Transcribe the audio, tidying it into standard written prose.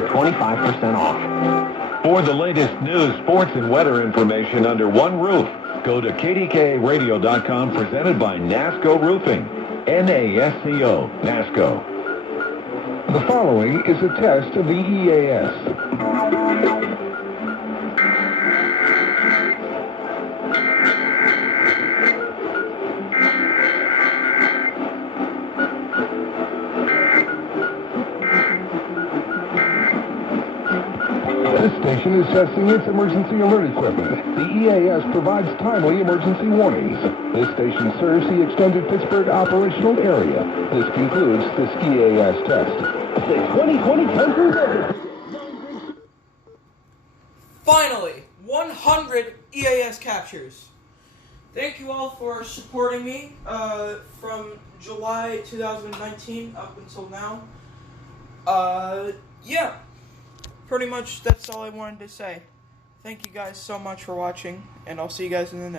with 25% off. For the latest news, sports, and weather information under one roof, go to KDKARadio.com, presented by NASCO Roofing. NASCO. NASCO. The following is a test of the EAS. This station is testing its emergency alert equipment. The EAS provides timely emergency warnings. This station serves the extended Pittsburgh operational area. This concludes this EAS test. The 2020 country. Finally, 100 EAS captures. Thank you all for supporting me from July 2019 up until now. Yeah. Pretty much that's all I wanted to say. Thank you guys so much for watching, and I'll see you guys in the next